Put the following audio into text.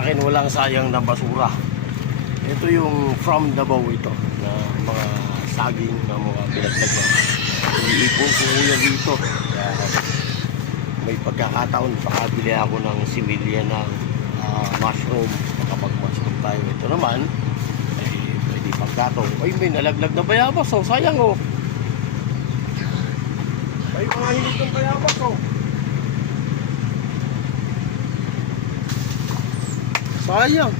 sa akin walang sayang na basura. Ito yung from Davao ito na mga saging na mga pinaglag na iipon ko yan dito. Kaya may pagkakataon pakabili ako ng similya na mushroom. Kapag mushroom tayo ito naman ay pwede pagkatong. Ay, may nalaglag na bayabas, oh, sayang, oh. Ay, mga hinog ng bayabas, oh. Sayang.